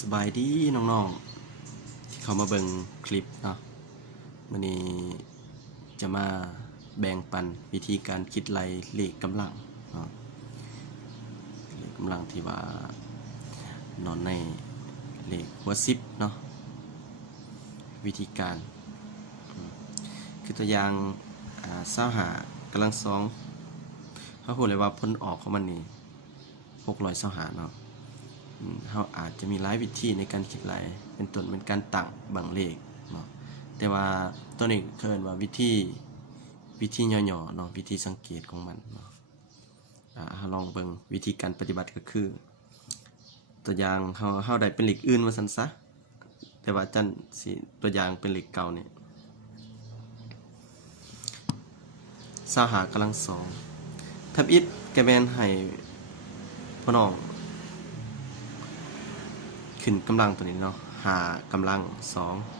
สบายดีน้องๆที่เขามาเบิ่งคลิปเนาะมื้อนี้จะมาแบ่งปันวิธีการคิดไล่เลขกำลังเนาะเลขกำลังที่ว่านอนในเลขหัว10เนาะวิธีการคือตัวอย่าง25กำลัง2เขาพูดเลยว่าผลออกของมันนี่625เนาะเราอาจจะมีหลายวิธีในการคิดไล่เป็นต้นเป็นการตั้งบางเลขเนาะแต่ว่าตัวนี้เคินว่าวิธีย่อๆเนาะวิธีสังเกตของมันเนาะลองเบิ่งวิธีการปฏิบัติก็คือตัวอย่างเฮาได้เป็นเลขอื่นมาซั่นซะแต่ว่าจันสิตัวอย่างเป็นเลขเก่านี่25กำลัง2ทับอิฐก็แม่นให้พี่น้องขึ้นกำลังตัวนี้เนาะหากำลัง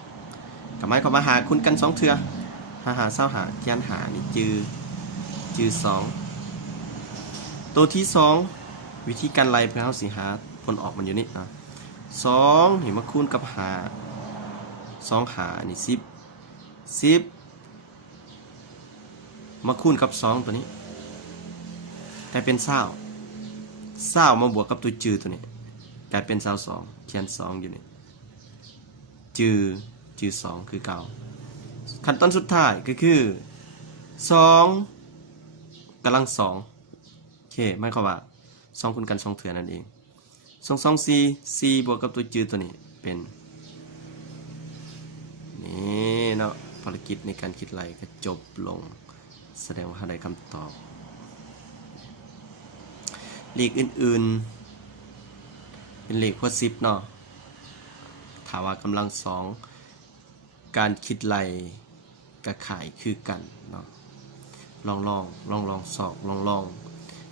2กับไม้เข้ามาหาคุณกัน2เทื่อหาเขียนหานี่จือ2ตัวที่2วิธีการไล่เพื่อเฮาสิหาผลออกมันอยู่นี่นะ2นี่มาคูณกับ2หานี่10มาคูณกับ2ตัวนี้กลายเป็น20มาบวกกับตัวจือตัวนี้กลายเป็น22เขียน2อยู่นี่จือ2คือเก่าขั้นตอนสุดท้ายก็คือ2กำลัง2โอเคหมายความว่า2คูณกัน2เทื่อนั่นเอง4บวกกับตัวจือตัวนี้เป็นนี่เนาะภารกิจในการคิดไล่ก็จบลงแสดงว่าได้คำตอบเลขอื่นๆเป็นเลขหัว10เนาะถ้าว่ากำลัง2การคิดไล่กับขายคือกันเนาะลองสอบลอง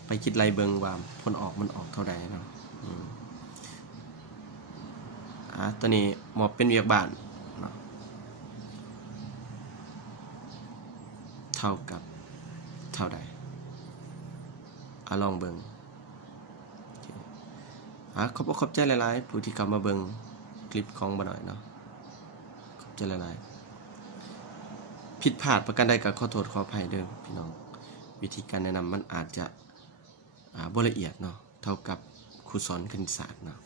ไปคิดไล่เบิ่งว่าผลออกมันออกเท่าใดเนาะตัวนี้หมอบเป็นเวียกบ้านเนาะเท่ากับเท่าใดลองเบิ่งขอบใจหลายๆผู้ที่เข้ามาเบิ่งคลิปของบ่หน่อยเนาะขอบใจหลายๆผิดพลาดประการใดก็ขอโทษขออภัยเด้อพี่น้องวิธีการแนะนำมันอาจจะบ่ละเอียดเนาะเท่ากับครูสอนคณิตศาสตร์เนาะ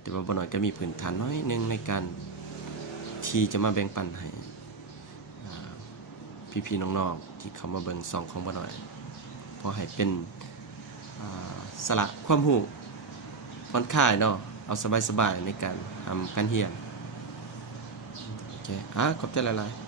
แต่ว่าบ่หน่อยก็มีพื้นฐานน้อยนึงในการที่จะมาแบ่งปันให้พี่ๆน้องๆที่เข้ามาเบิ่งช่องของบ่หน่อยพอให้เป็นสละความรู้ผ่อนคลายเนาะเอาสบายๆในการทำการเรียนโอเคขอบใจหลายๆ